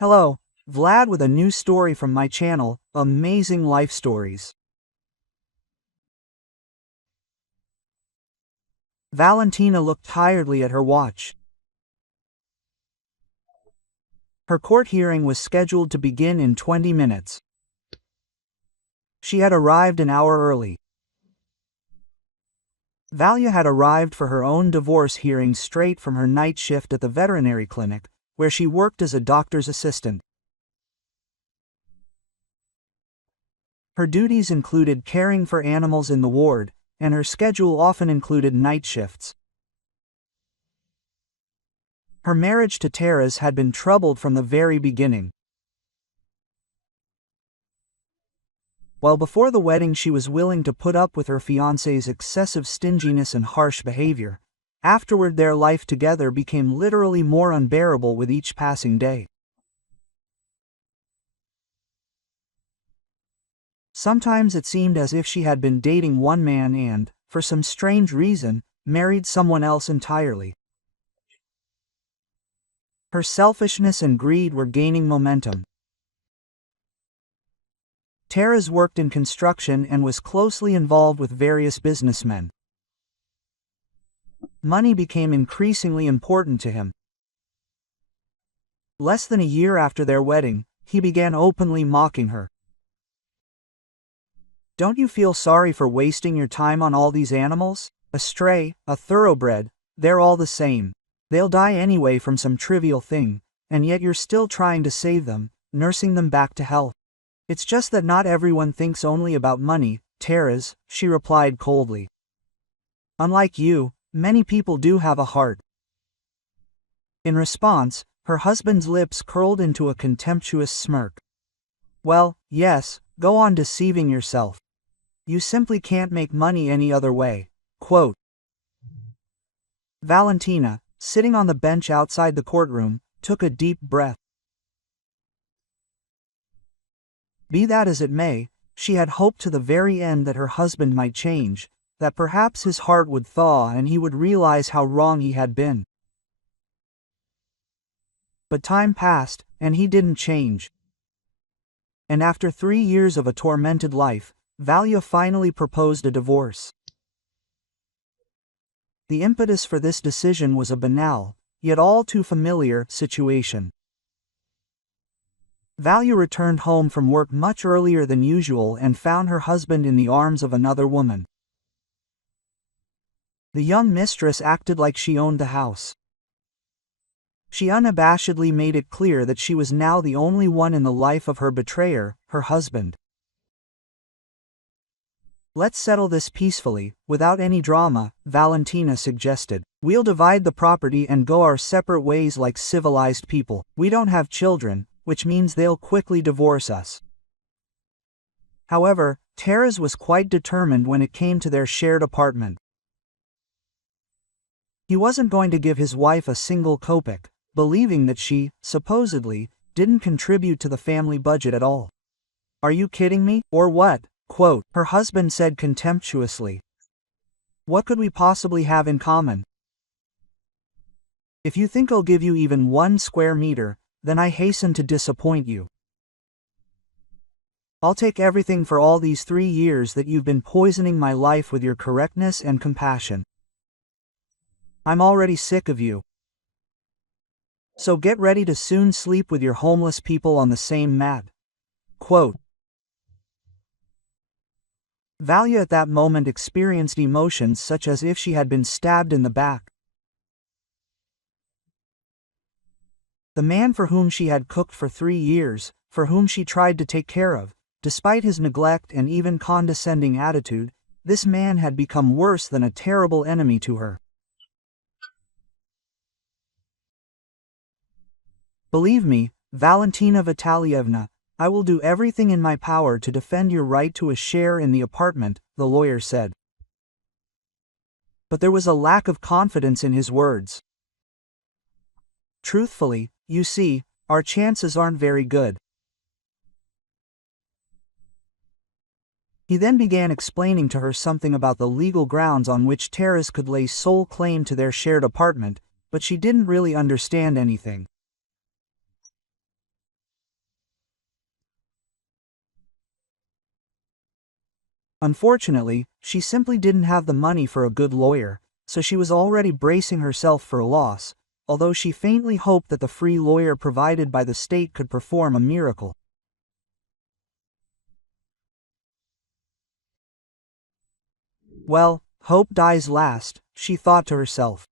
Hello, Vlad with a new story from my channel, Amazing Life Stories. Valentina looked tiredly at her watch. Her court hearing was scheduled to begin in 20 minutes. She had arrived an hour early. Valia had arrived for her own divorce hearing straight from her night shift at the veterinary clinic, where she worked as a doctor's assistant. Her duties included caring for animals in the ward, and her schedule often included night shifts. Her marriage to Teres had been troubled from the very beginning. While before the wedding she was willing to put up with her fiancé's excessive stinginess and harsh behavior, afterward their life together became literally more unbearable with each passing day. Sometimes it seemed as if she had been dating one man and, for some strange reason, married someone else entirely. Her selfishness and greed were gaining momentum. Teres worked in construction and was closely involved with various businessmen. Money became increasingly important to him. Less than a year after their wedding, he began openly mocking her. "Don't you feel sorry for wasting your time on all these animals? A stray, a thoroughbred, they're all the same. They'll die anyway from some trivial thing, and yet you're still trying to save them, nursing them back to health. It's just that not everyone thinks only about money, Teres," she replied coldly. "Unlike you, many people do have a heart." In response, her husband's lips curled into a contemptuous smirk. "Well, yes, go on deceiving yourself. You simply can't make money any other way." Quote. Valentina, sitting on the bench outside the courtroom, took a deep breath. Be that as it may, she had hoped to the very end that her husband might change, that perhaps his heart would thaw and he would realize how wrong he had been. But time passed, and he didn't change. And after 3 years of a tormented life, Valia finally proposed a divorce. The impetus for this decision was a banal, yet all too familiar, situation. Valia returned home from work much earlier than usual and found her husband in the arms of another woman. The young mistress acted like she owned the house. She unabashedly made it clear that she was now the only one in the life of her betrayer, her husband. "Let's settle this peacefully, without any drama," Valentina suggested. "We'll divide the property and go our separate ways like civilized people. We don't have children, which means they'll quickly divorce us." However, Teres was quite determined when it came to their shared apartment. He wasn't going to give his wife a single kopeck, believing that she, supposedly, didn't contribute to the family budget at all. "Are you kidding me, or what?" Quote, her husband said contemptuously. "What could we possibly have in common? If you think I'll give you even 1 square meter, then I hasten to disappoint you. I'll take everything for all these 3 years that you've been poisoning my life with your correctness and compassion. I'm already sick of you. So get ready to soon sleep with your homeless people on the same mat." Quote. Valia at that moment experienced emotions such as if she had been stabbed in the back. The man for whom she had cooked for 3 years, for whom she tried to take care of, despite his neglect and even condescending attitude, this man had become worse than a terrible enemy to her. "Believe me, Valentina Vitalievna, I will do everything in my power to defend your right to a share in the apartment," the lawyer said. But there was a lack of confidence in his words. "Truthfully, you see, our chances aren't very good." He then began explaining to her something about the legal grounds on which Teres could lay sole claim to their shared apartment, but she didn't really understand anything. Unfortunately, she simply didn't have the money for a good lawyer, so she was already bracing herself for a loss, although she faintly hoped that the free lawyer provided by the state could perform a miracle. Well, hope dies last, she thought to herself.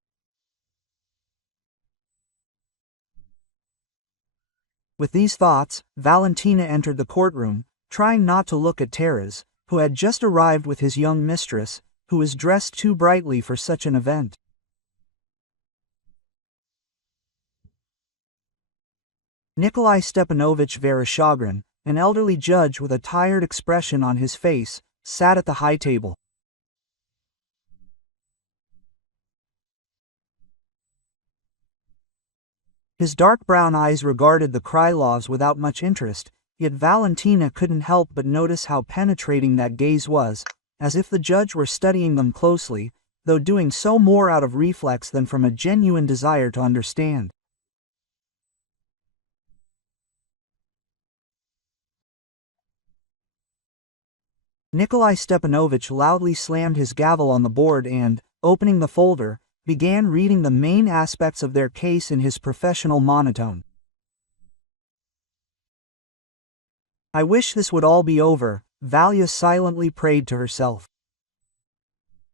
With these thoughts, Valentina entered the courtroom, trying not to look at Teres, who had just arrived with his young mistress, who was dressed too brightly for such an event. Nikolai Stepanovich Vereshchagin, an elderly judge with a tired expression on his face, sat at the high table. His dark brown eyes regarded the Krylovs without much interest, yet Valentina couldn't help but notice how penetrating that gaze was, as if the judge were studying them closely, though doing so more out of reflex than from a genuine desire to understand. Nikolai Stepanovich loudly slammed his gavel on the board and, opening the folder, began reading the main aspects of their case in his professional monotone. I wish this would all be over, Valia silently prayed to herself.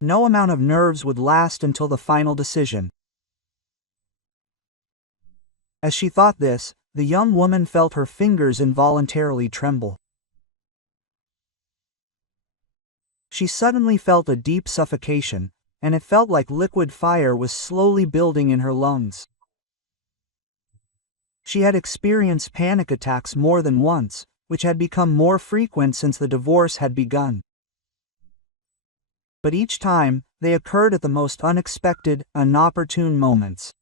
No amount of nerves would last until the final decision. As she thought this, the young woman felt her fingers involuntarily tremble. She suddenly felt a deep suffocation, and it felt like liquid fire was slowly building in her lungs. She had experienced panic attacks more than once, which had become more frequent since the divorce had begun. But each time, they occurred at the most unexpected, inopportune moments.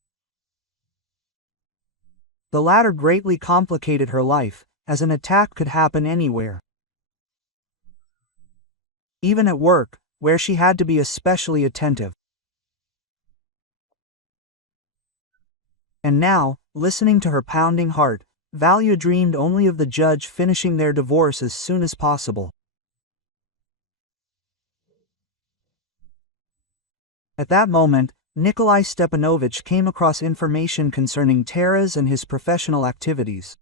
The latter greatly complicated her life, as an attack could happen anywhere. Even at work, where she had to be especially attentive. And now, listening to her pounding heart, Valia dreamed only of the judge finishing their divorce as soon as possible. At that moment, Nikolai Stepanovich came across information concerning Teres and his professional activities.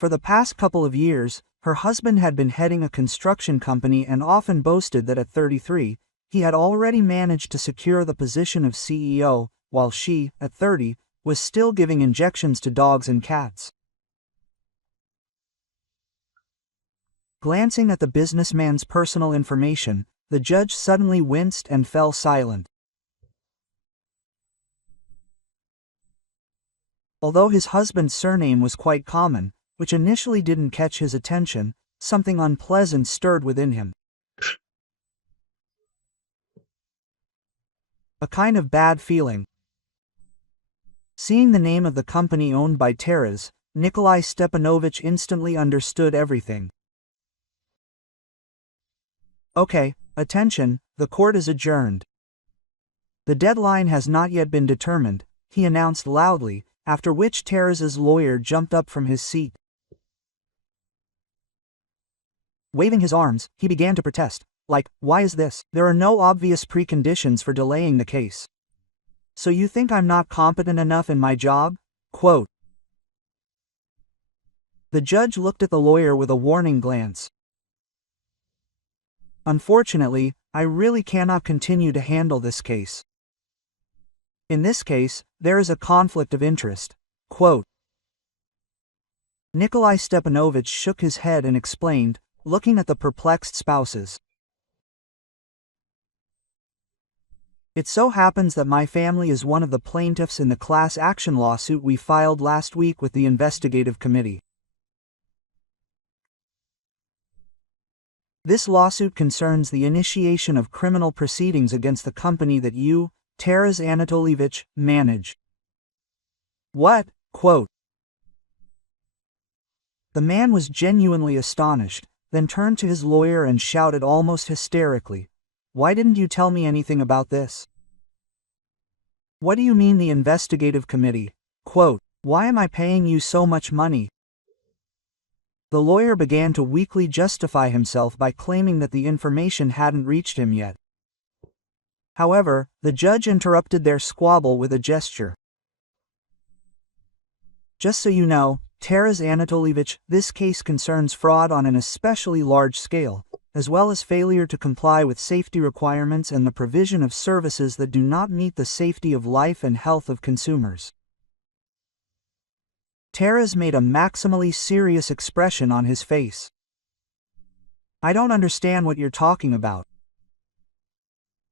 For the past couple of years, her husband had been heading a construction company and often boasted that at 33, he had already managed to secure the position of CEO, while she, at 30, was still giving injections to dogs and cats. Glancing at the businessman's personal information, the judge suddenly winced and fell silent. Although his husband's surname was quite common, which initially didn't catch his attention, something unpleasant stirred within him. A kind of bad feeling. Seeing the name of the company owned by Teres, Nikolai Stepanovich instantly understood everything. Okay, attention, the court is adjourned. The deadline has not yet been determined, he announced loudly, after which Teres's lawyer jumped up from his seat. Waving his arms, he began to protest. Like, why is this? There are no obvious preconditions for delaying the case. So you think I'm not competent enough in my job? Quote. The judge looked at the lawyer with a warning glance. Unfortunately, I really cannot continue to handle this case. In this case, there is a conflict of interest. Quote. Nikolai Stepanovich shook his head and explained, looking at the perplexed spouses. It so happens that my family is one of the plaintiffs in the class action lawsuit we filed last week with the investigative committee. This lawsuit concerns the initiation of criminal proceedings against the company that you, Teres Anatolievich, manage. What? Quote. The man was genuinely astonished, then turned to his lawyer and shouted almost hysterically, "Why didn't you tell me anything about this?" What do you mean the investigative committee? Quote, why am I paying you so much money? The lawyer began to weakly justify himself by claiming that the information hadn't reached him yet. However, the judge interrupted their squabble with a gesture. Just so you know, Taras Anatolievich, this case concerns fraud on an especially large scale, as well as failure to comply with safety requirements and the provision of services that do not meet the safety of life and health of consumers. Taras made a maximally serious expression on his face. I don't understand what you're talking about.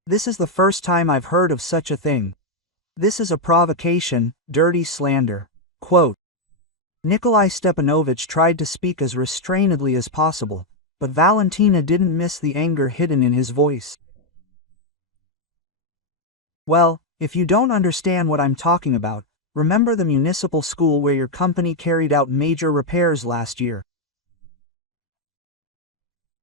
This is the first time I've heard of such a thing. This is a provocation, dirty slander. Quote. Nikolai Stepanovich tried to speak as restrainedly as possible, but Valentina didn't miss the anger hidden in his voice. Well, if you don't understand what I'm talking about, remember the municipal school where your company carried out major repairs last year.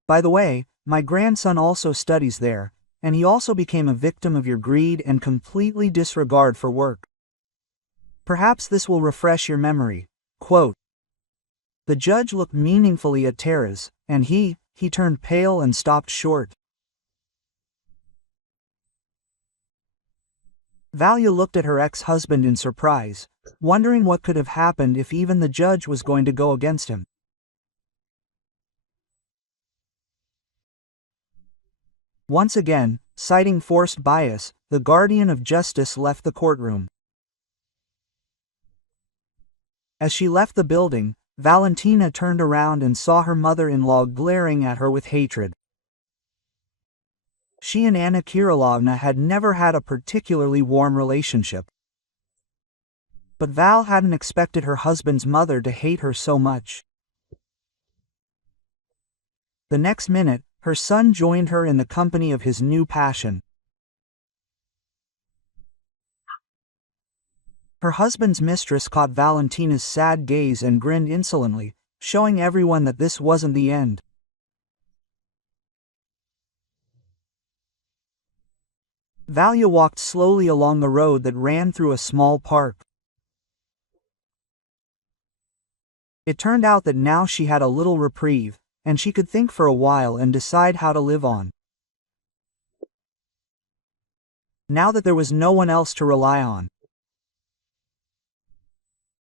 By the way, my grandson also studies there, and he also became a victim of your greed and completely disregard for work. Perhaps this will refresh your memory. Quote. The judge looked meaningfully at Taras, and he turned pale and stopped short. Valia looked at her ex-husband in surprise, wondering what could have happened if even the judge was going to go against him. Once again, citing forced bias, the guardian of justice left the courtroom. As she left the building, Valentina turned around and saw her mother-in-law glaring at her with hatred. She and Anna Kirilovna had never had a particularly warm relationship. But Val hadn't expected her husband's mother to hate her so much. The next minute, her son joined her in the company of his new passion. Her husband's mistress caught Valentina's sad gaze and grinned insolently, showing everyone that this wasn't the end. Valia walked slowly along the road that ran through a small park. It turned out that now she had a little reprieve, and she could think for a while and decide how to live on. Now that there was no one else to rely on.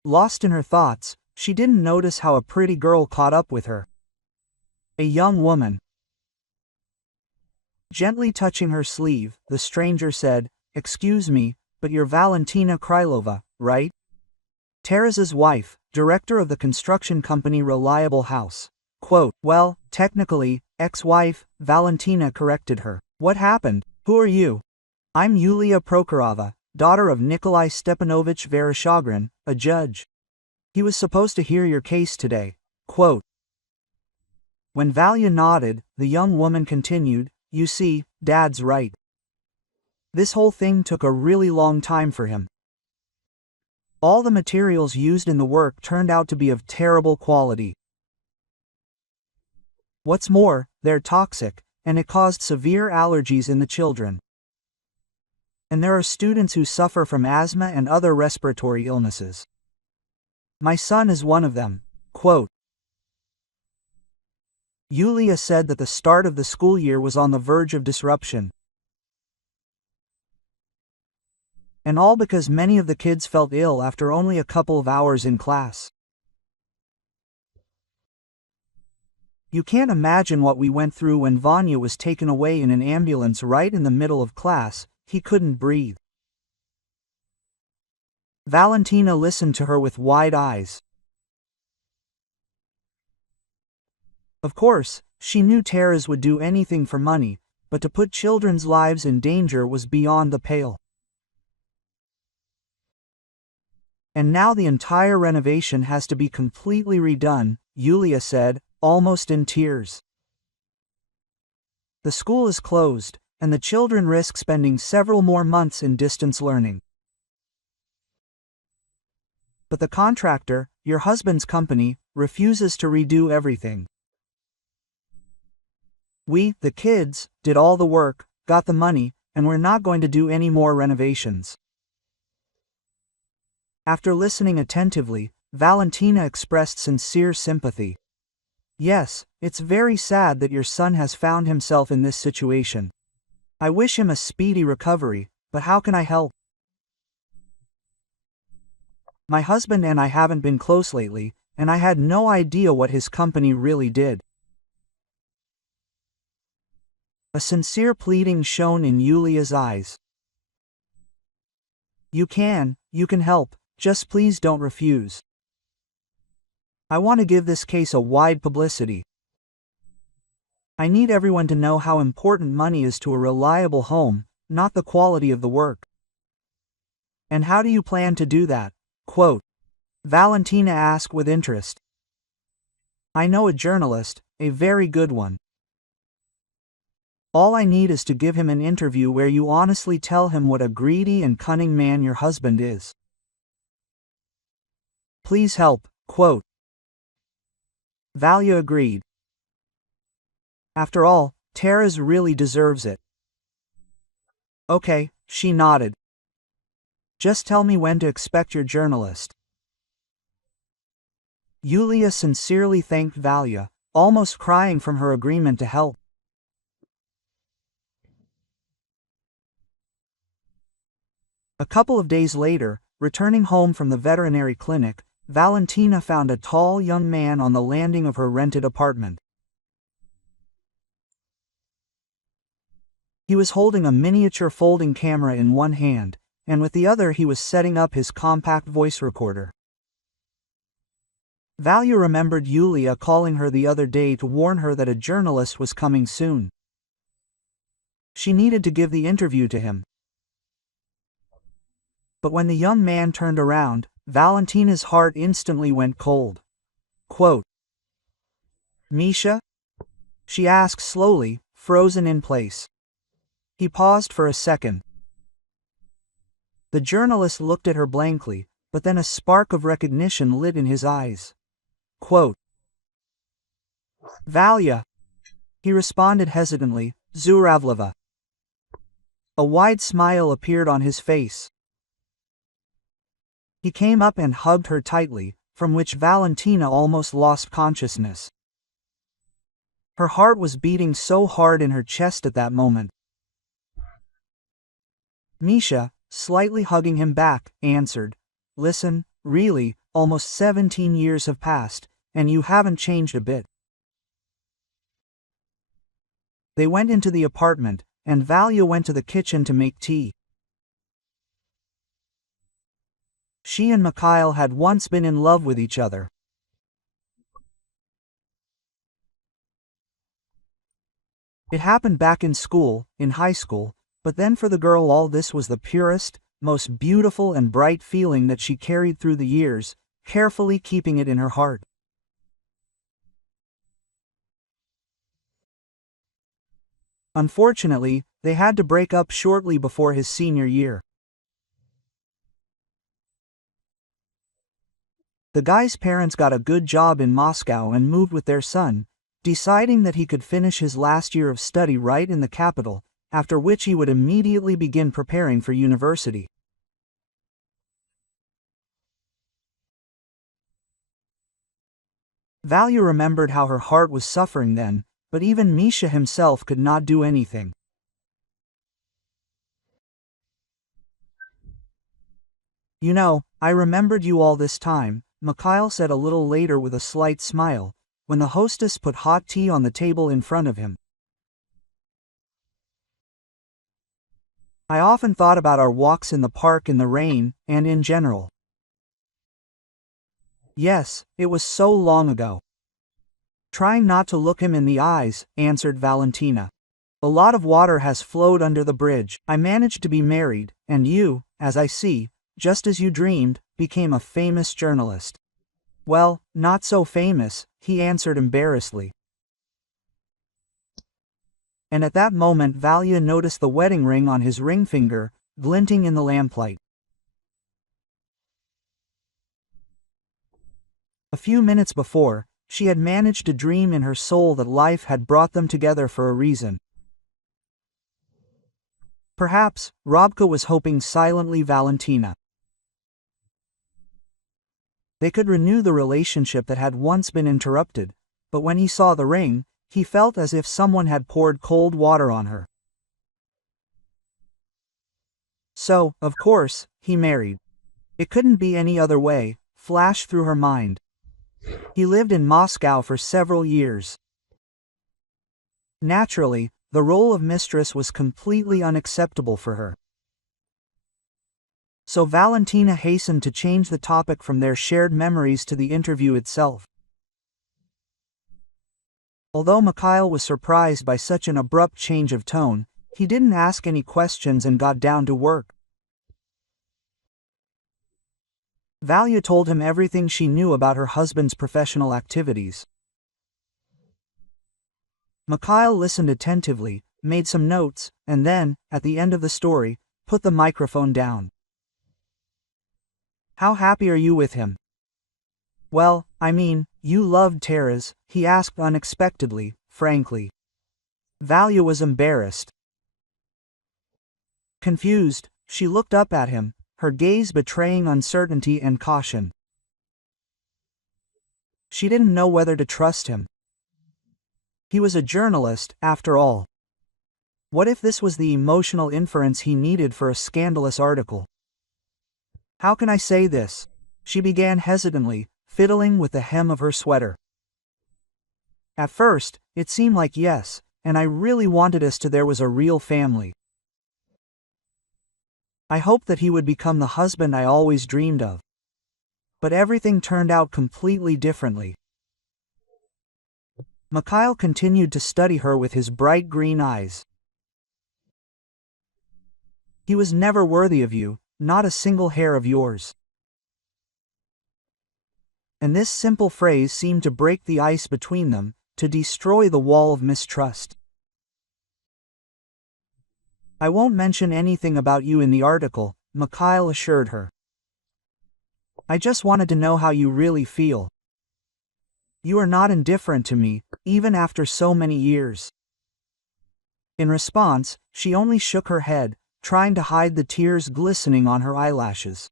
Lost in her thoughts, she didn't notice how a pretty girl caught up with her. A young woman. Gently touching her sleeve, the stranger said, Excuse me, but you're Valentina Krylova, right? Taras's wife, director of the construction company Reliable House. Quote, well, technically, ex-wife, Valentina corrected her. What happened? Who are you? I'm Yulia Prokhorova, daughter of Nikolai Stepanovich Vereshchagin, a judge. He was supposed to hear your case today. Quote. When Valia nodded, the young woman continued, You see, Dad's right. This whole thing took a really long time for him. All the materials used in the work turned out to be of terrible quality. What's more, they're toxic, and it caused severe allergies in the children. And there are students who suffer from asthma and other respiratory illnesses. My son is one of them. Quote. Yulia said that the start of the school year was on the verge of disruption. And all because many of the kids felt ill after only a couple of hours in class. You can't imagine what we went through when Vanya was taken away in an ambulance right in the middle of class. He couldn't breathe. Valentina listened to her with wide eyes. Of course, she knew Taras would do anything for money, but to put children's lives in danger was beyond the pale. And now the entire renovation has to be completely redone, Yulia said, almost in tears. The school is closed, and the children risk spending several more months in distance learning. But the contractor, your husband's company, refuses to redo everything. We, the kids, did all the work, got the money, and we're not going to do any more renovations. After listening attentively, Valentina expressed sincere sympathy. Yes, it's very sad that your son has found himself in this situation. I wish him a speedy recovery, but how can I help? My husband and I haven't been close lately, and I had no idea what his company really did. A sincere pleading shone in Yulia's eyes. You can help, just please don't refuse. I want to give this case a wide publicity. I need everyone to know how important money is to a reliable home, not the quality of the work. And how do you plan to do that? Quote. Valentina asked with interest. I know a journalist, a very good one. All I need is to give him an interview where you honestly tell him what a greedy and cunning man your husband is. Please help, quote. Valia agreed. After all, Tara's really deserves it. Okay, she nodded. Just tell me when to expect your journalist. Yulia sincerely thanked Valia, almost crying from her agreement to help. A couple of days later, returning home from the veterinary clinic, Valentina found a tall young man on the landing of her rented apartment. He was holding a miniature folding camera in one hand, and with the other he was setting up his compact voice recorder. Valia remembered Yulia calling her the other day to warn her that a journalist was coming soon. She needed to give the interview to him. But when the young man turned around, Valentina's heart instantly went cold. Quote. Misha? She asked slowly, frozen in place. He paused for a second. The journalist looked at her blankly, but then a spark of recognition lit in his eyes. Quote. Valia. He responded hesitantly, Zuravleva. A wide smile appeared on his face. He came up and hugged her tightly, from which Valentina almost lost consciousness. Her heart was beating so hard in her chest at that moment. Misha, slightly hugging him back, answered, Listen, really, almost 17 years have passed, and you haven't changed a bit. They went into the apartment, and Valia went to the kitchen to make tea. She and Mikhail had once been in love with each other. It happened back in school, in high school, but then for the girl all this was the purest, most beautiful and bright feeling that she carried through the years, carefully keeping it in her heart. Unfortunately, they had to break up shortly before his senior year. The guy's parents got a good job in Moscow and moved with their son, deciding that he could finish his last year of study right in the capital, after which he would immediately begin preparing for university. Valia remembered how her heart was suffering then, but even Misha himself could not do anything. You know, I remembered you all this time, Mikhail said a little later with a slight smile, when the hostess put hot tea on the table in front of him. I often thought about our walks in the park in the rain, and in general. Yes, it was so long ago. Trying not to look him in the eyes, answered Valentina. A lot of water has flowed under the bridge. I managed to be married, and you, as I see, just as you dreamed, became a famous journalist. Well, not so famous, he answered embarrassedly. And at that moment Valia noticed the wedding ring on his ring finger, glinting in the lamplight. A few minutes before, she had managed to dream in her soul that life had brought them together for a reason. Perhaps, Robka was hoping silently Valentina. They could renew the relationship that had once been interrupted, but when he saw the ring, he felt as if someone had poured cold water on her. So, of course, he married. It couldn't be any other way, flashed through her mind. He lived in Moscow for several years. Naturally, the role of mistress was completely unacceptable for her. So Valentina hastened to change the topic from their shared memories to the interview itself. Although Mikhail was surprised by such an abrupt change of tone, he didn't ask any questions and got down to work. Valia told him everything she knew about her husband's professional activities. Mikhail listened attentively, made some notes, and then, at the end of the story, put the microphone down. "How happy are you with him?" "Well, I mean, you loved Taras," he asked unexpectedly, frankly. Valia was embarrassed. Confused, she looked up at him, her gaze betraying uncertainty and caution. She didn't know whether to trust him. He was a journalist, after all. What if this was the emotional inference he needed for a scandalous article? "How can I say this?" she began hesitantly, fiddling with the hem of her sweater. "At first, it seemed like yes, and I really wanted us to there was a real family. I hoped that he would become the husband I always dreamed of. But everything turned out completely differently." Mikhail continued to study her with his bright green eyes. "He was never worthy of you, not a single hair of yours." And this simple phrase seemed to break the ice between them, to destroy the wall of mistrust. "I won't mention anything about you in the article," Mikhail assured her. "I just wanted to know how you really feel. You are not indifferent to me, even after so many years." In response, she only shook her head, trying to hide the tears glistening on her eyelashes.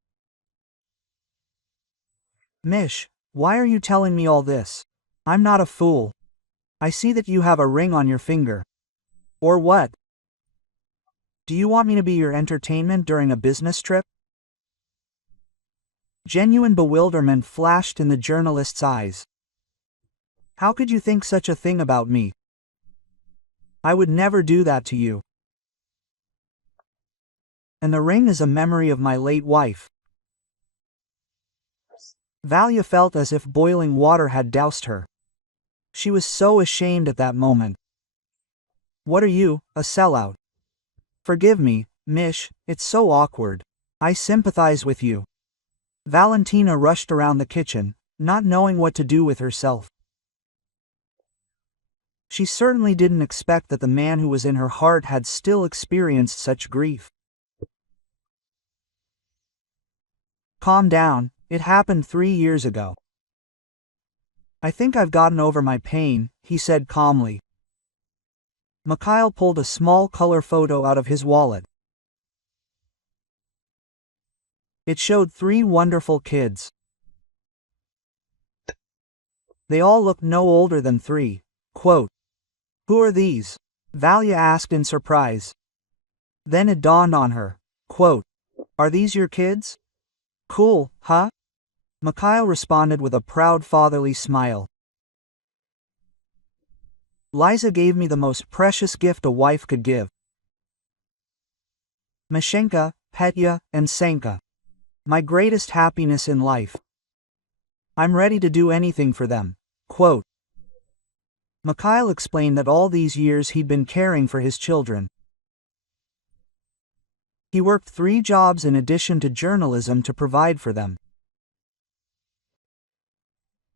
"Mish, why are you telling me all this? I'm not a fool. I see that you have a ring on your finger. Or what? Do you want me to be your entertainment during a business trip?" Genuine bewilderment flashed in the journalist's eyes. "How could you think such a thing about me? I would never do that to you. And the ring is a memory of my late wife." Valia felt as if boiling water had doused her. She was so ashamed at that moment. "What are you, a sellout?" "Forgive me, Mish, it's so awkward. I sympathize with you." Valentina rushed around the kitchen, not knowing what to do with herself. She certainly didn't expect that the man who was in her heart had still experienced such grief. "Calm down, it happened 3 years ago." "I think I've gotten over my pain," he said calmly. Mikhail pulled a small color photo out of his wallet. It showed 3 wonderful kids. They all looked no older than 3. Quote, "Who are these?" Valia asked in surprise. Then it dawned on her. Quote, "Are these your kids? Cool, huh?" Mikhail responded with a proud fatherly smile. "Liza gave me the most precious gift a wife could give. Mashenka, Petya, and Senka. My greatest happiness in life. I'm ready to do anything for them." Quote. Mikhail explained that all these years he'd been caring for his children. He worked 3 jobs in addition to journalism to provide for them.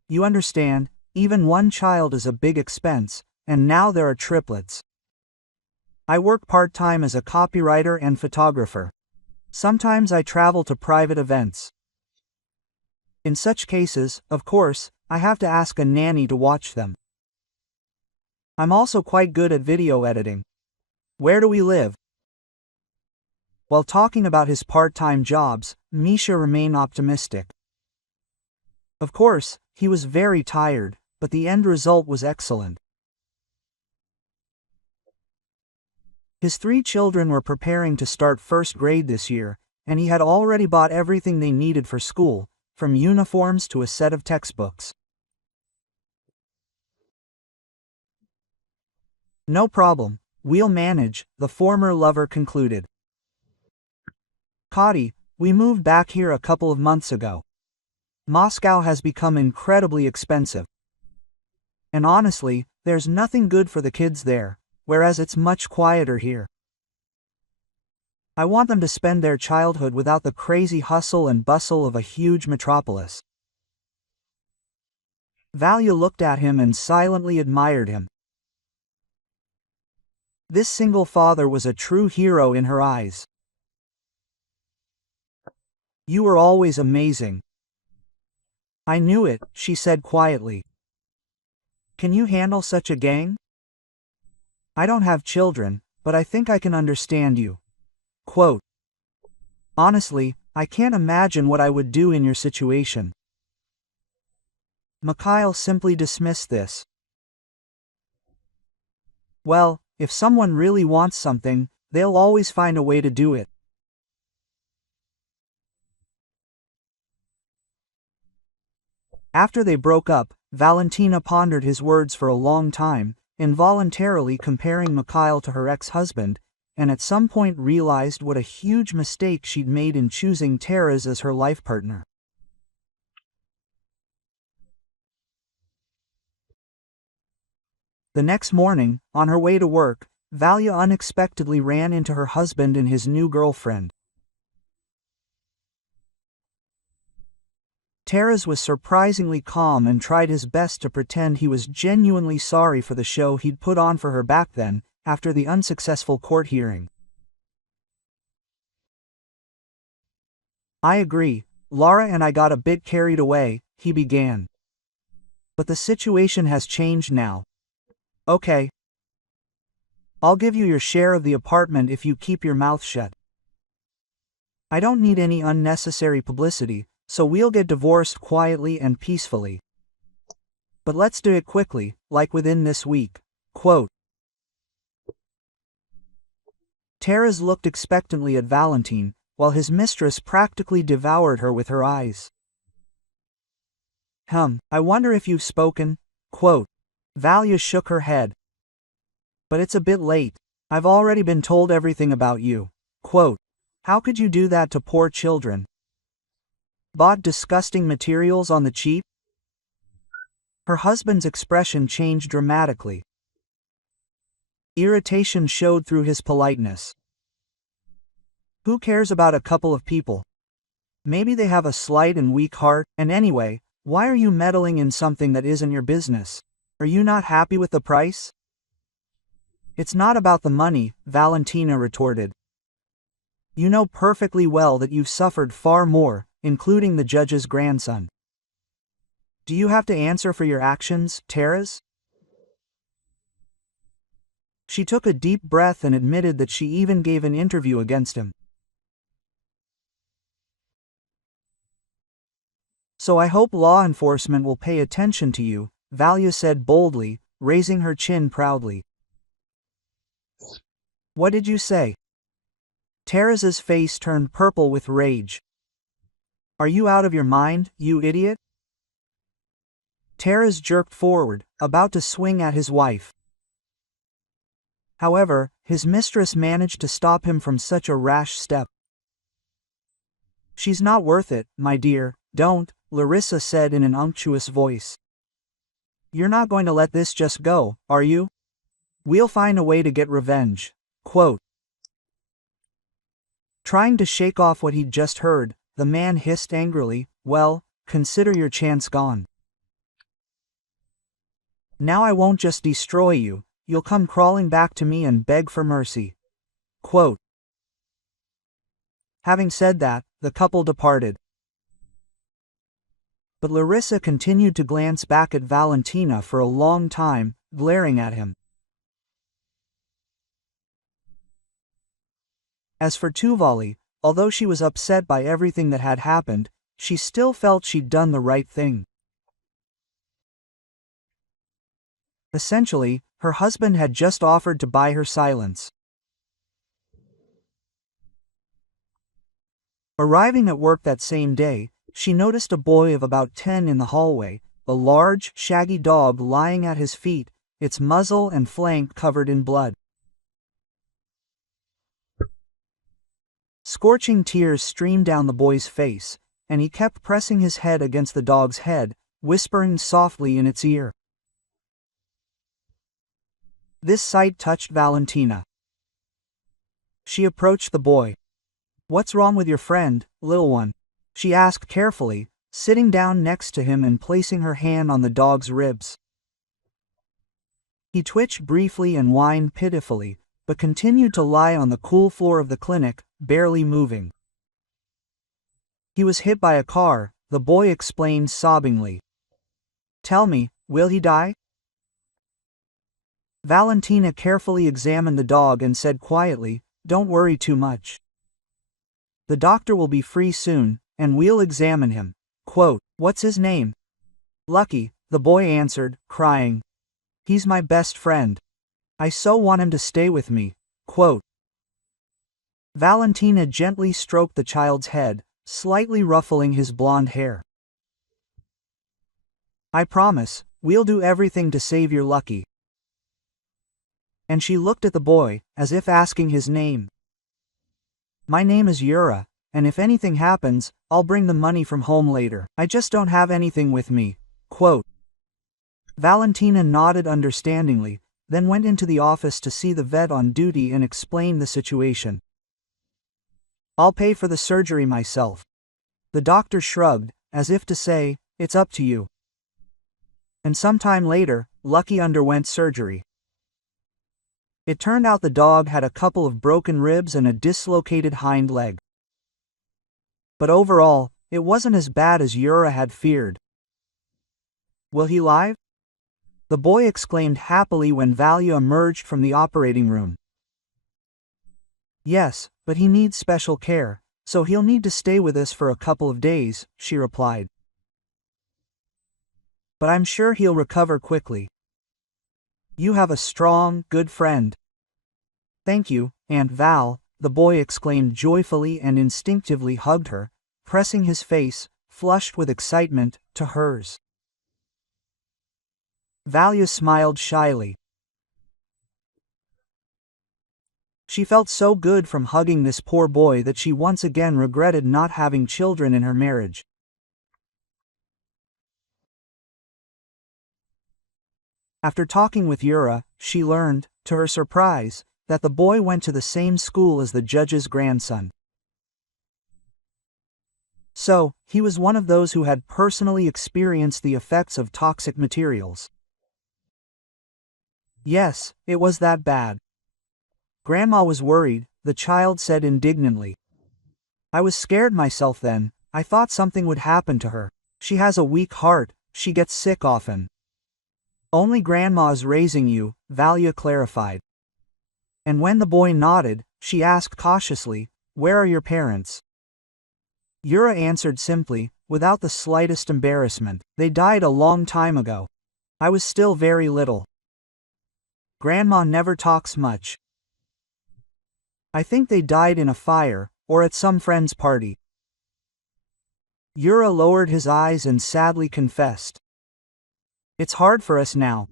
"You understand, even one child is a big expense, and now there are triplets. I work part-time as a copywriter and photographer. Sometimes I travel to private events. In such cases, of course, I have to ask a nanny to watch them. I'm also quite good at video editing. Where do we live?" While talking about his part-time jobs, Misha remained optimistic. Of course, he was very tired, but the end result was excellent. His 3 children were preparing to start first grade this year, and he had already bought everything they needed for school, from uniforms to a set of textbooks. "No problem, we'll manage," the former lover concluded. "Kati, we moved back here a couple of months ago. Moscow has become incredibly expensive. And honestly, there's nothing good for the kids there, whereas it's much quieter here. I want them to spend their childhood without the crazy hustle and bustle of a huge metropolis." Valia looked at him and silently admired him. This single father was a true hero in her eyes. "You were always amazing." "I knew it," she said quietly. "Can you handle such a gang?" "I don't have children, but I think I can understand you." Quote, "Honestly, I can't imagine what I would do in your situation." Mikhail simply dismissed this. "Well, if someone really wants something, they'll always find a way to do it." After they broke up, Valentina pondered his words for a long time, involuntarily comparing Mikhail to her ex-husband, and at some point realized what a huge mistake she'd made in choosing Taras as her life partner. The next morning, on her way to work, Valia unexpectedly ran into her husband and his new girlfriend. Taras was surprisingly calm and tried his best to pretend he was genuinely sorry for the show he'd put on for her back then, after the unsuccessful court hearing. "I agree, Lara and I got a bit carried away," he began. "But the situation has changed now. Okay. I'll give you your share of the apartment if you keep your mouth shut. I don't need any unnecessary publicity, so we'll get divorced quietly and peacefully. But let's do it quickly, like within this week." Quote. Taras looked expectantly at Valentine, while his mistress practically devoured her with her eyes. I wonder if you've spoken?" Quote. Valia shook her head. "But it's a bit late. I've already been told everything about you." Quote. "How could you do that to poor children? Bought disgusting materials on the cheap?" Her husband's expression changed dramatically. Irritation showed through his politeness. "Who cares about a couple of people? Maybe they have a slight and weak heart, and anyway, why are you meddling in something that isn't your business? Are you not happy with the price?" "It's not about the money," Valentina retorted. "You know perfectly well that you've suffered far more, including the judge's grandson. Do you have to answer for your actions, Taras?" She took a deep breath and admitted that she even gave an interview against him. "So I hope law enforcement will pay attention to you," Valia said boldly, raising her chin proudly. "What did you say?" Taras's face turned purple with rage. "Are you out of your mind, you idiot?" Taras jerked forward, about to swing at his wife. However, his mistress managed to stop him from such a rash step. "She's not worth it, my dear, don't," Larissa said in an unctuous voice. "You're not going to let this just go, are you? We'll find a way to get revenge." Quote. Trying to shake off what he'd just heard, the man hissed angrily, "Well, consider your chance gone. Now I won't just destroy you, you'll come crawling back to me and beg for mercy." Quote. Having said that, the couple departed. But Larissa continued to glance back at Valentina for a long time, glaring at him. As for Tuvali, although she was upset by everything that had happened, she still felt she'd done the right thing. Essentially, her husband had just offered to buy her silence. Arriving at work that same day, she noticed a boy of about 10 in the hallway, a large, shaggy dog lying at his feet, its muzzle and flank covered in blood. Scorching tears streamed down the boy's face, and he kept pressing his head against the dog's head, whispering softly in its ear. This sight touched Valentina. She approached the boy. "What's wrong with your friend, little one?" she asked carefully, sitting down next to him and placing her hand on the dog's ribs. He twitched briefly and whined pitifully, but continued to lie on the cool floor of the clinic, barely moving. "He was hit by a car," the boy explained sobbingly. "Tell me, will he die?" Valentina carefully examined the dog and said quietly, "Don't worry too much. The doctor will be free soon, and we'll examine him." Quote, "What's his name?" "Lucky," the boy answered, crying. "He's my best friend. I so want him to stay with me." Quote. Valentina gently stroked the child's head, slightly ruffling his blonde hair. "I promise, we'll do everything to save your Lucky." And she looked at the boy, as if asking his name. "My name is Yura, and if anything happens, I'll bring the money from home later. I just don't have anything with me." Quote. Valentina nodded understandingly, then went into the office to see the vet on duty and explain the situation. "I'll pay for the surgery myself." The doctor shrugged, as if to say, "It's up to you." And sometime later, Lucky underwent surgery. It turned out the dog had a couple of broken ribs and a dislocated hind leg. But overall, it wasn't as bad as Yura had feared. "Will he live?" the boy exclaimed happily when Valia emerged from the operating room. "Yes, but he needs special care, so he'll need to stay with us for a couple of days," she replied. "But I'm sure he'll recover quickly. You have a strong, good friend." "Thank you, Aunt Val," the boy exclaimed joyfully and instinctively hugged her, pressing his face, flushed with excitement, to hers. Valia smiled shyly. She felt so good from hugging this poor boy that she once again regretted not having children in her marriage. After talking with Yura, she learned, to her surprise, that the boy went to the same school as the judge's grandson. So, he was one of those who had personally experienced the effects of toxic materials. Yes, it was that bad. Grandma was worried, the child said indignantly. "I was scared myself then, I thought something would happen to her. She has a weak heart, she gets sick often." "Only Grandma's raising you," Valia clarified. And when the boy nodded, she asked cautiously, "Where are your parents?" Yura answered simply, without the slightest embarrassment, "They died a long time ago. I was still very little. Grandma never talks much. I think they died in a fire, or at some friend's party." Yura lowered his eyes and sadly confessed. "It's hard for us now.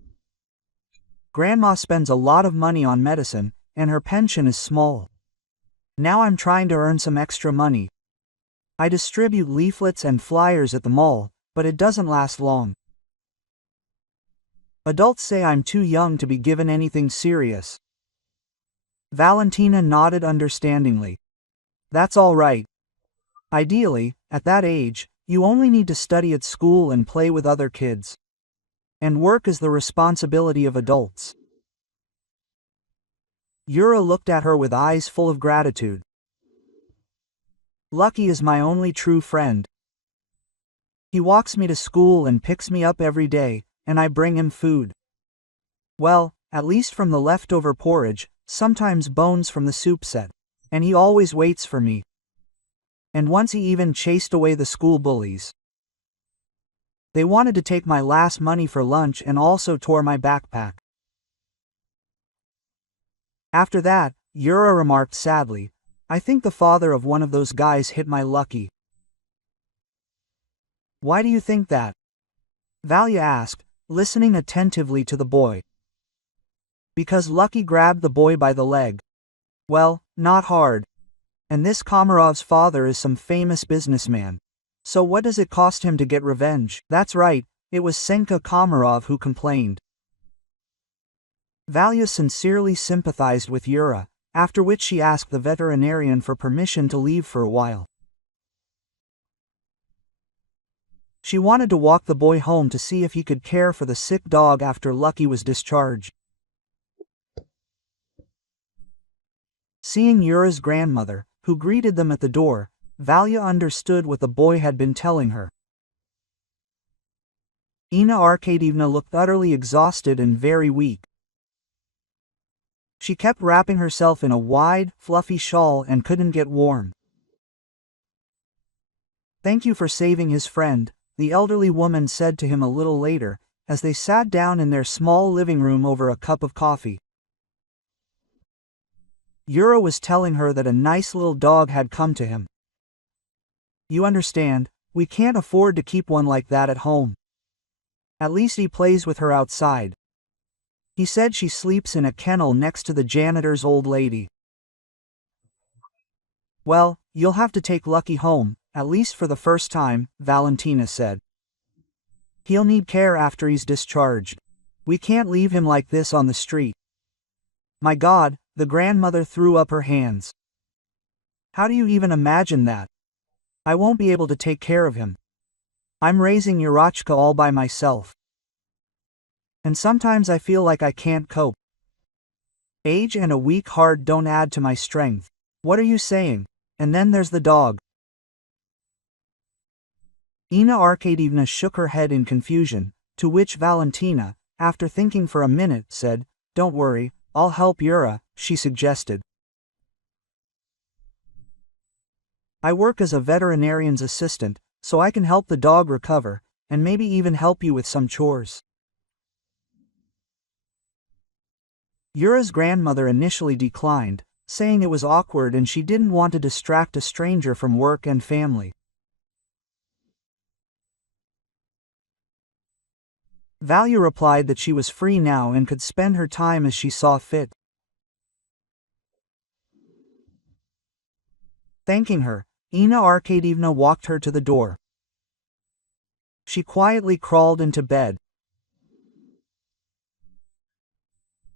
Grandma spends a lot of money on medicine, and her pension is small. Now I'm trying to earn some extra money. I distribute leaflets and flyers at the mall, but it doesn't last long. Adults say I'm too young to be given anything serious." Valentina nodded understandingly. "That's all right. Ideally, at that age, you only need to study at school and play with other kids. And work is the responsibility of adults." Yura looked at her with eyes full of gratitude. "Lucky is my only true friend. He walks me to school and picks me up every day, and I bring him food. Well, at least from the leftover porridge, sometimes bones from the soup set. And he always waits for me. And once he even chased away the school bullies." They wanted to take my last money for lunch and also tore my backpack. After that, Yura remarked sadly, I think the father of one of those guys hit my Lucky. Why do you think that? Valia asked, listening attentively to the boy. Because Lucky grabbed the boy by the leg. Well, not hard. And this Komarov's father is some famous businessman. So what does it cost him to get revenge? That's right, it was Senka Komarov who complained. Valia sincerely sympathized with Yura, after which she asked the veterinarian for permission to leave for a while. She wanted to walk the boy home to see if he could care for the sick dog after Lucky was discharged. Seeing Yura's grandmother, who greeted them at the door, Valia understood what the boy had been telling her. Ina Arkadievna looked utterly exhausted and very weak. She kept wrapping herself in a wide, fluffy shawl and couldn't get warm. Thank you for saving his friend, the elderly woman said to him a little later, as they sat down in their small living room over a cup of coffee. Yura was telling her that a nice little dog had come to him. You understand, we can't afford to keep one like that at home. At least he plays with her outside. He said she sleeps in a kennel next to the janitor's old lady. Well, you'll have to take Lucky home, at least for the first time, Valentina said. He'll need care after he's discharged. We can't leave him like this on the street. My God, the grandmother threw up her hands. How do you even imagine that? I won't be able to take care of him. I'm raising Yurachka all by myself. And sometimes I feel like I can't cope. Age and a weak heart don't add to my strength. What are you saying? And then there's the dog. Ina Arkadievna shook her head in confusion, to which Valentina, after thinking for a minute, said, Don't worry, I'll help Yura, she suggested. I work as a veterinarian's assistant, so I can help the dog recover, and maybe even help you with some chores. Yura's grandmother initially declined, saying it was awkward and she didn't want to distract a stranger from work and family. Valia replied that she was free now and could spend her time as she saw fit. Thanking her, Ina Arkadievna walked her to the door. She quietly crawled into bed.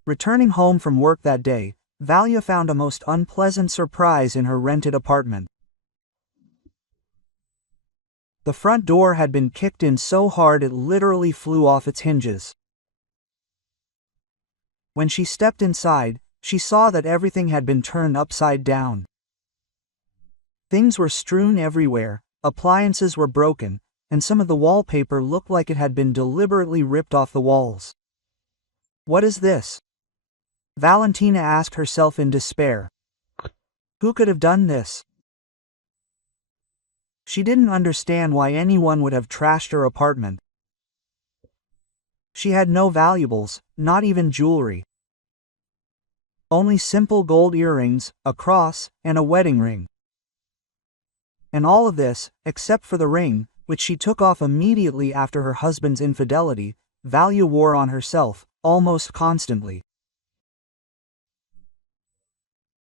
Returning home from work that day, Valia found a most unpleasant surprise in her rented apartment. The front door had been kicked in so hard it literally flew off its hinges. When she stepped inside, she saw that everything had been turned upside down. Things were strewn everywhere, appliances were broken, and some of the wallpaper looked like it had been deliberately ripped off the walls. What is this? Valentina asked herself in despair. Who could have done this? She didn't understand why anyone would have trashed her apartment. She had no valuables, not even jewelry. Only simple gold earrings, a cross, and a wedding ring. And all of this, except for the ring, which she took off immediately after her husband's infidelity, Valia wore on herself, almost constantly.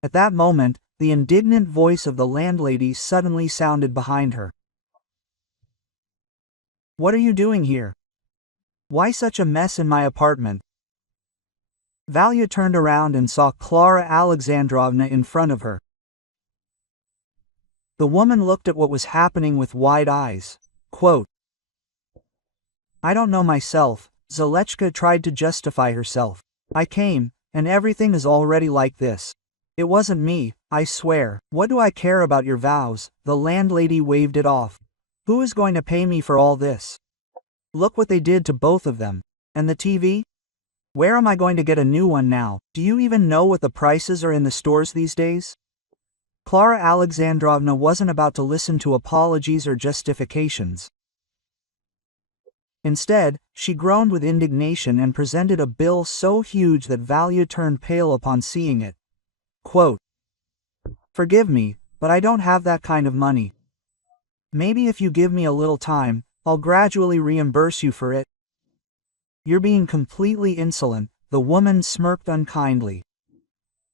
At that moment, the indignant voice of the landlady suddenly sounded behind her. What are you doing here? Why such a mess in my apartment? Valia turned around and saw Clara Alexandrovna in front of her. The woman looked at what was happening with wide eyes. Quote, I don't know myself, Zalechka tried to justify herself. I came, and everything is already like this. It wasn't me, I swear. What do I care about your vows? The landlady waved it off. Who is going to pay me for all this? Look what they did to both of them. And the TV? Where am I going to get a new one now? Do you even know what the prices are in the stores these days? Clara Alexandrovna wasn't about to listen to apologies or justifications. Instead, she groaned with indignation and presented a bill so huge that Valia turned pale upon seeing it. Quote, "Forgive me, but I don't have that kind of money. Maybe if you give me a little time, I'll gradually reimburse you for it." "You're being completely insolent," the woman smirked unkindly.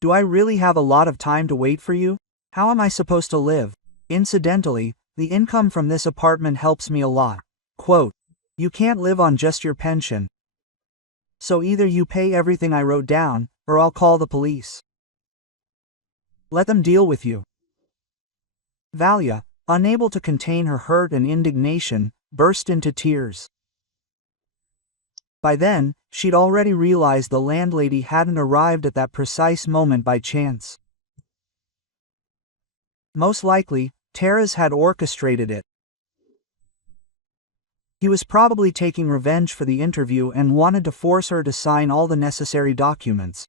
"Do I really have a lot of time to wait for you? How am I supposed to live? Incidentally, the income from this apartment helps me a lot." Quote, "You can't live on just your pension. So either you pay everything I wrote down, or I'll call the police. Let them deal with you." Valia, unable to contain her hurt and indignation, burst into tears. By then, she'd already realized the landlady hadn't arrived at that precise moment by chance. Most likely, Teres had orchestrated it. He was probably taking revenge for the interview and wanted to force her to sign all the necessary documents.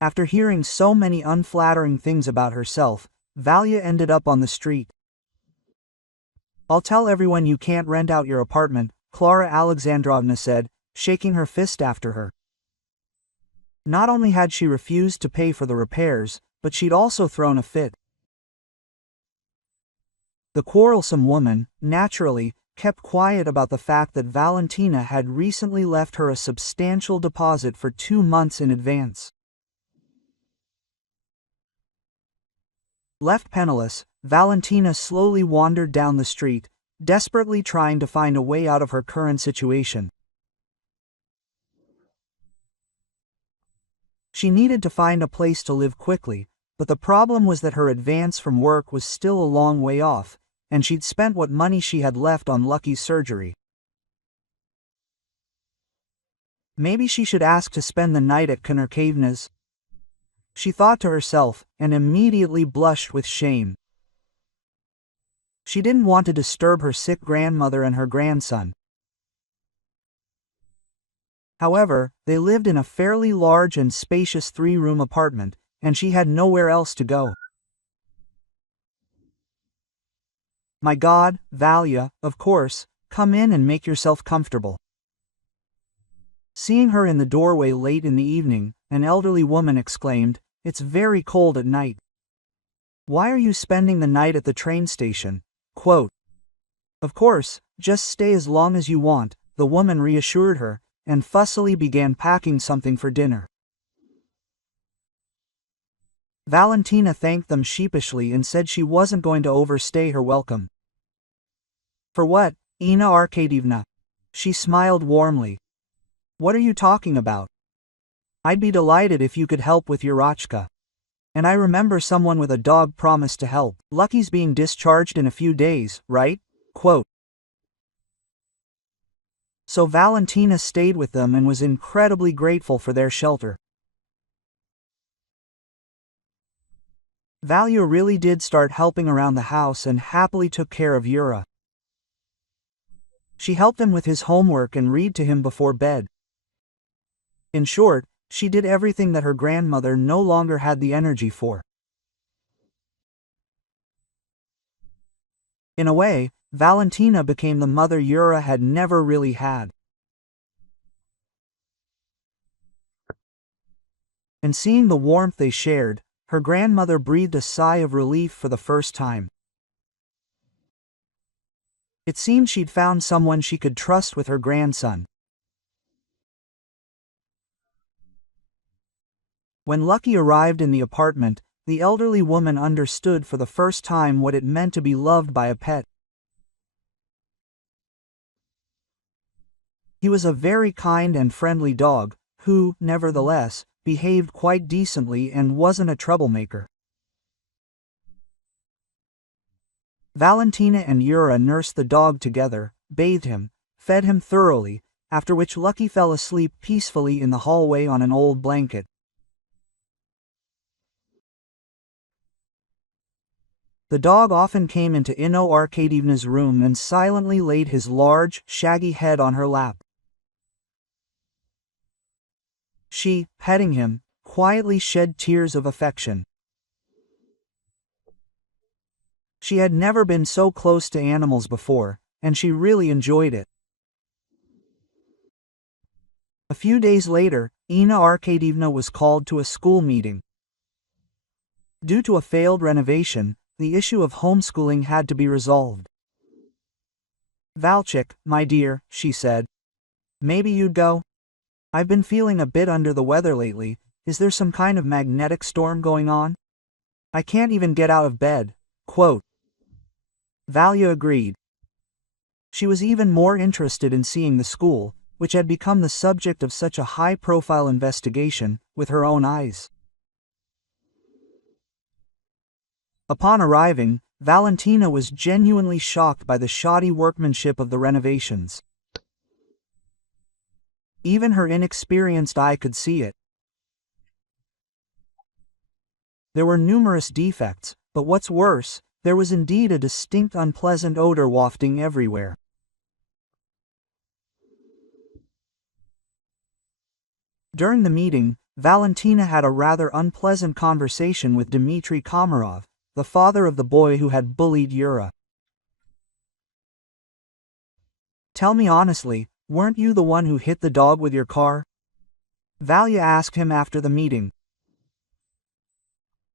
After hearing so many unflattering things about herself, Valia ended up on the street. "I'll tell everyone you can't rent out your apartment," Clara Alexandrovna said, shaking her fist after her. Not only had she refused to pay for the repairs, but she'd also thrown a fit. The quarrelsome woman, naturally, kept quiet about the fact that Valentina had recently left her a substantial deposit for 2 months in advance. Left penniless, Valentina slowly wandered down the street, desperately trying to find a way out of her current situation. She needed to find a place to live quickly, but the problem was that her advance from work was still a long way off, and she'd spent what money she had left on Lucky's surgery. Maybe she should ask to spend the night at Konarkavna's, she thought to herself, and immediately blushed with shame. She didn't want to disturb her sick grandmother and her grandson. However, they lived in a fairly large and spacious 3-room apartment, and she had nowhere else to go. "My God, Valia, of course, come in and make yourself comfortable." Seeing her in the doorway late in the evening, an elderly woman exclaimed, "It's very cold at night. Why are you spending the night at the train station?" Quote, "Of course, just stay as long as you want," the woman reassured her, and fussily began packing something for dinner. Valentina thanked them sheepishly and said she wasn't going to overstay her welcome. "For what, Ina Arkadievna?" She smiled warmly. "What are you talking about? I'd be delighted if you could help with Yurachka. And I remember someone with a dog promised to help. Lucky's being discharged in a few days, right?" Quote. So Valentina stayed with them and was incredibly grateful for their shelter. Valia really did start helping around the house and happily took care of Yura. She helped him with his homework and read to him before bed. In short, she did everything that her grandmother no longer had the energy for. In a way, Valentina became the mother Yura had never really had. And seeing the warmth they shared, her grandmother breathed a sigh of relief for the first time. It seemed she'd found someone she could trust with her grandson. When Lucky arrived in the apartment, the elderly woman understood for the first time what it meant to be loved by a pet. He was a very kind and friendly dog, who, nevertheless, behaved quite decently and wasn't a troublemaker. Valentina and Yura nursed the dog together, bathed him, fed him thoroughly, after which Lucky fell asleep peacefully in the hallway on an old blanket. The dog often came into Ino Arkadievna's room and silently laid his large, shaggy head on her lap. She, petting him, quietly shed tears of affection. She had never been so close to animals before, and she really enjoyed it. A few days later, Ina Arkadievna was called to a school meeting. Due to a failed renovation, the issue of homeschooling had to be resolved. "Valchik, my dear," she said. "Maybe you'd go? I've been feeling a bit under the weather lately. Is there some kind of magnetic storm going on? I can't even get out of bed." Quote. Valia agreed. She was even more interested in seeing the school, which had become the subject of such a high-profile investigation, with her own eyes. Upon arriving, Valentina was genuinely shocked by the shoddy workmanship of the renovations. Even her inexperienced eye could see it. There were numerous defects, but what's worse, there was indeed a distinct unpleasant odor wafting everywhere. During the meeting, Valentina had a rather unpleasant conversation with Dmitry Komarov, the father of the boy who had bullied Yura. "Tell me honestly, weren't you the one who hit the dog with your car?" Valia asked him after the meeting.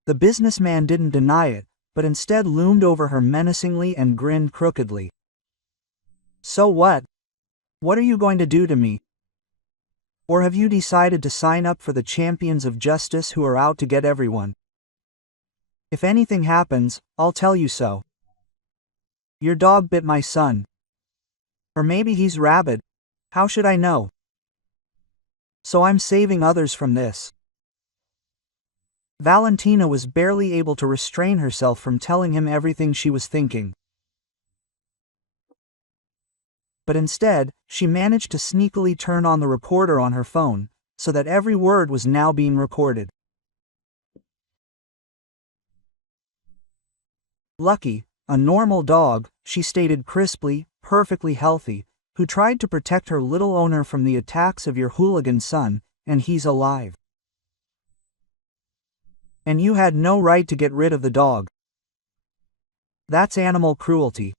The businessman didn't deny it, but instead loomed over her menacingly and grinned crookedly. "So what? What are you going to do to me? Or have you decided to sign up for the champions of justice who are out to get everyone? If anything happens, I'll tell you so. Your dog bit my son. Or maybe he's rabid. How should I know? So I'm saving others from this." Valentina was barely able to restrain herself from telling him everything she was thinking. But instead, she managed to sneakily turn on the recorder on her phone, so that every word was now being recorded. "Lucky, a normal dog," she stated crisply, "perfectly healthy, who tried to protect her little owner from the attacks of your hooligan son, and he's alive. And you had no right to get rid of the dog. That's animal cruelty."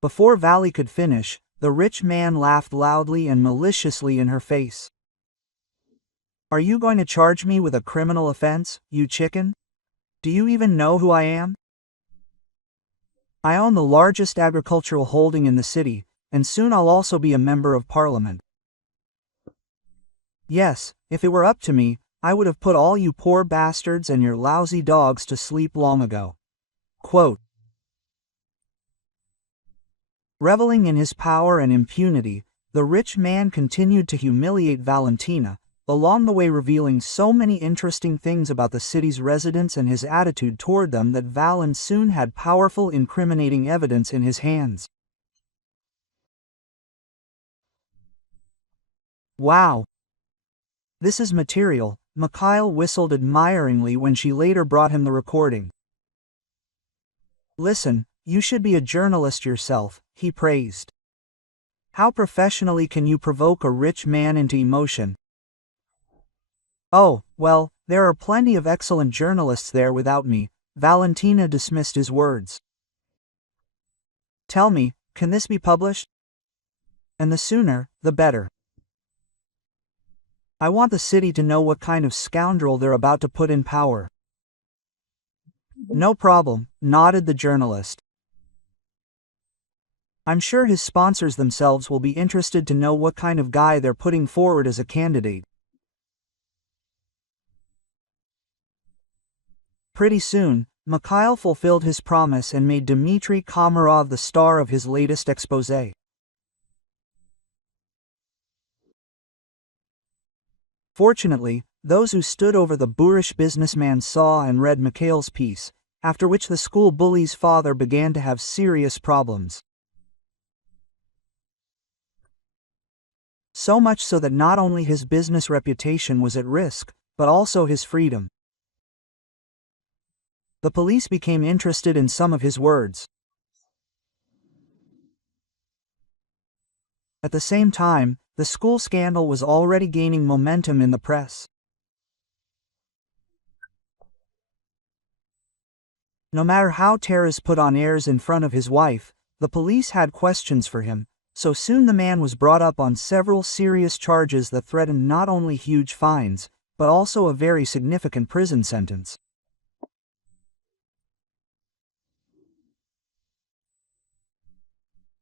Before Valley could finish, the rich man laughed loudly and maliciously in her face. "Are you going to charge me with a criminal offense, you chicken? Do you even know who I am? I own the largest agricultural holding in the city, and soon I'll also be a member of parliament. Yes, if it were up to me, I would have put all you poor bastards and your lousy dogs to sleep long ago." Quote. Reveling in his power and impunity, the rich man continued to humiliate Valentina, along the way revealing so many interesting things about the city's residents and his attitude toward them that Valen soon had powerful incriminating evidence in his hands. "Wow! This is material," Mikhail whistled admiringly when she later brought him the recording. "Listen, you should be a journalist yourself," he praised. "How professionally can you provoke a rich man into emotion?" "Oh, well, there are plenty of excellent journalists there without me," Valentina dismissed his words. "Tell me, can this be published? And the sooner, the better. I want the city to know what kind of scoundrel they're about to put in power." "No problem," nodded the journalist. "I'm sure his sponsors themselves will be interested to know what kind of guy they're putting forward as a candidate." Pretty soon, Mikhail fulfilled his promise and made Dmitry Komarov the star of his latest exposé. Fortunately, those who stood over the boorish businessman saw and read Mikhail's piece, after which the school bully's father began to have serious problems. So much so that not only his business reputation was at risk, but also his freedom. The police became interested in some of his words. At the same time, the school scandal was already gaining momentum in the press. No matter how Taras put on airs in front of his wife, The police had questions for him, so soon the man was brought up on several serious charges that threatened not only huge fines, but also a very significant prison sentence.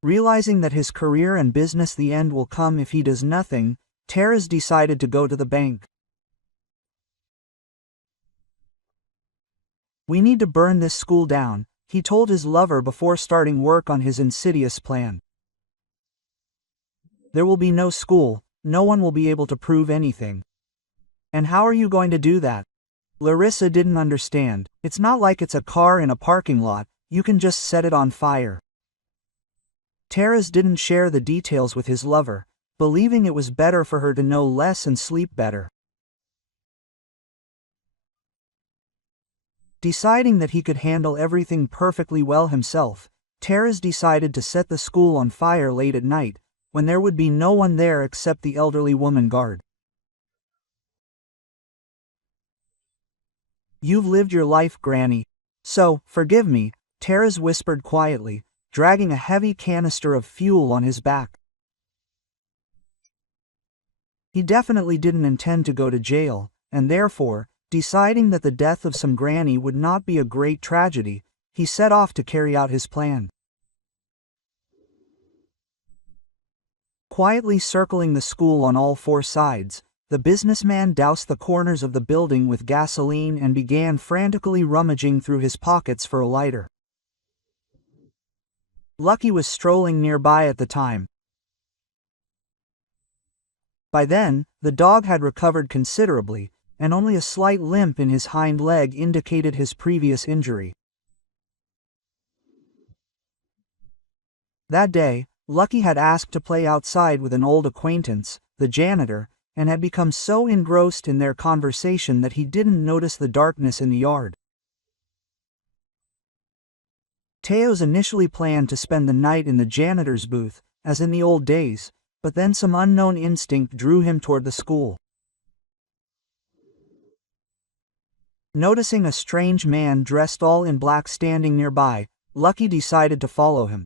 Realizing that his career and business the end will come if he does nothing, Teres decided to go to the bank. "We need to burn this school down," he told his lover before starting work on his insidious plan. "There will be no school, no one will be able to prove anything." "And how are you going to do that?" Larissa didn't understand. "It's not like it's a car in a parking lot, you can just set it on fire." Teres didn't share the details with his lover, believing it was better for her to know less and sleep better. Deciding that he could handle everything perfectly well himself, Teres decided to set the school on fire late at night, when there would be no one there except the elderly woman guard. "You've lived your life, Granny. So, forgive me," Teres whispered quietly, dragging a heavy canister of fuel on his back. He definitely didn't intend to go to jail, and therefore, deciding that the death of some granny would not be a great tragedy, he set off to carry out his plan. Quietly circling the school on all four sides, the businessman doused the corners of the building with gasoline and began frantically rummaging through his pockets for a lighter. Lucky was strolling nearby at the time. By then, the dog had recovered considerably, and only a slight limp in his hind leg indicated his previous injury. That day, Lucky had asked to play outside with an old acquaintance, the janitor, and had become so engrossed in their conversation that he didn't notice the darkness in the yard. Teos initially planned to spend the night in the janitor's booth, as in the old days, but then some unknown instinct drew him toward the school. Noticing a strange man dressed all in black standing nearby, Lucky decided to follow him.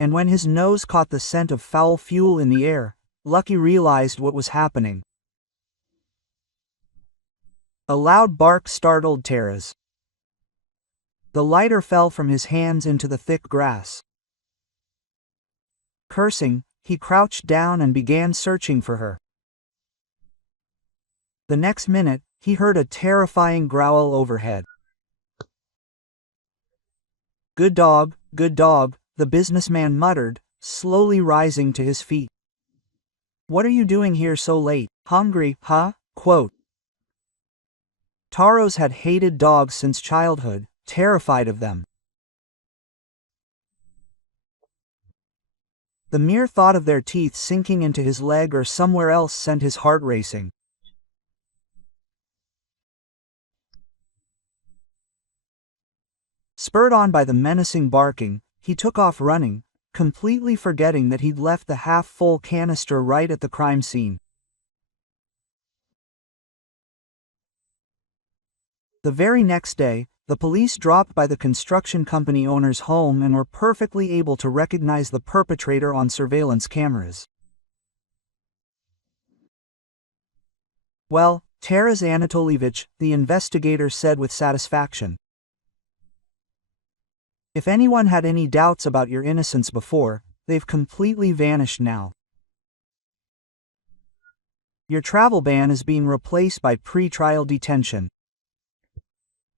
And when his nose caught the scent of foul fuel in the air, Lucky realized what was happening. A loud bark startled Teres. The lighter fell from his hands into the thick grass. Cursing, he crouched down and began searching for her. The next minute, he heard a terrifying growl overhead. good dog," the businessman muttered, slowly rising to his feet. "What are you doing here so late? Hungry, huh?" Quote. Taros had hated dogs since childhood, terrified of them. The mere thought of their teeth sinking into his leg or somewhere else sent his heart racing. Spurred on by the menacing barking, he took off running, completely forgetting that he'd left the half-full canister right at the crime scene. The very next day, the police dropped by the construction company owner's home and were perfectly able to recognize the perpetrator on surveillance cameras. "Well, Taras Anatolievich," the investigator said with satisfaction. "If anyone had any doubts about your innocence before, they've completely vanished now. Your travel ban is being replaced by pre-trial detention.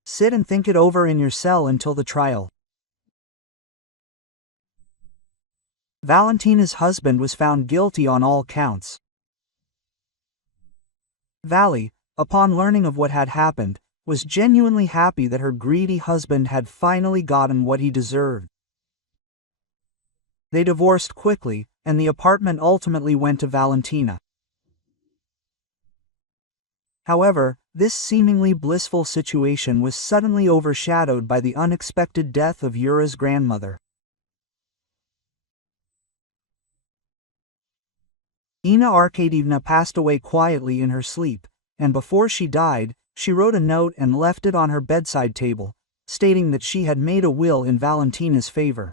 Sit and think it over in your cell until the trial." Valentina's husband was found guilty on all counts. Vali, upon learning of what had happened, was genuinely happy that her greedy husband had finally gotten what he deserved. They divorced quickly, and the apartment ultimately went to Valentina. However, this seemingly blissful situation was suddenly overshadowed by the unexpected death of Yura's grandmother. Ina Arkadievna passed away quietly in her sleep, and before she died, she wrote a note and left it on her bedside table, stating that she had made a will in Valentina's favor.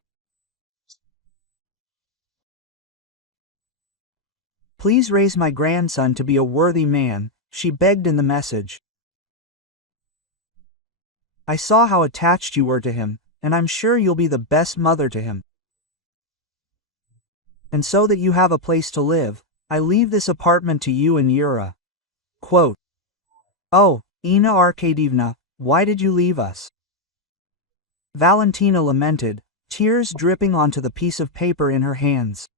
"Please raise my grandson to be a worthy man," she begged in the message. "I saw how attached you were to him, and I'm sure you'll be the best mother to him. And so that you have a place to live, I leave this apartment to you and Yura." Quote, "Oh, Ina Arkadievna, why did you leave us?" Valentina lamented, tears dripping onto the piece of paper in her hands.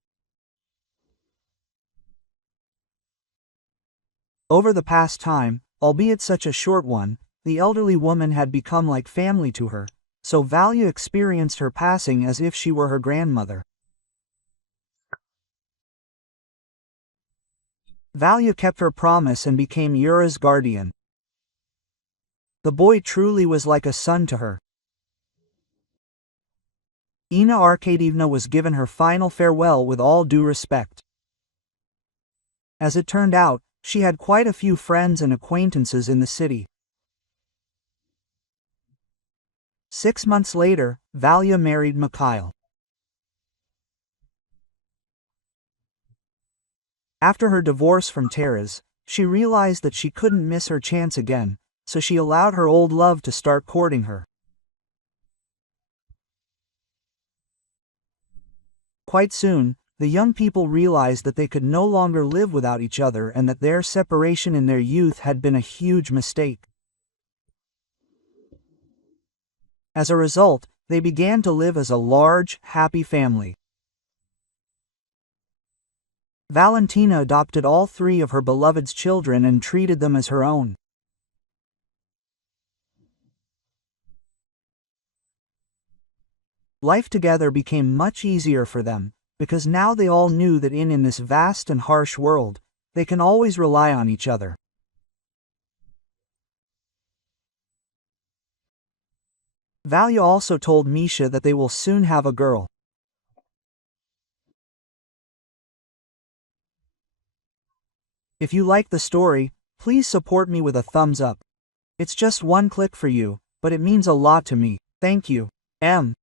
Over the past time, albeit such a short one, the elderly woman had become like family to her, so Valia experienced her passing as if she were her grandmother. Valia kept her promise and became Yura's guardian. The boy truly was like a son to her. Ina Arkadievna was given her final farewell with all due respect. As it turned out, she had quite a few friends and acquaintances in the city. 6 months later, Valia married Mikhail. After her divorce from Taras, she realized that she couldn't miss her chance again, so she allowed her old love to start courting her. Quite soon, the young people realized that they could no longer live without each other and that their separation in their youth had been a huge mistake. As a result, they began to live as a large, happy family. Valentina adopted all 3 of her beloved's children and treated them as her own. Life together became much easier for them, because now they all knew that in this vast and harsh world, they can always rely on each other. Valia also told Misha that they will soon have a girl. If you like the story, please support me with a thumbs up. It's just one click for you, but it means a lot to me. Thank you. M.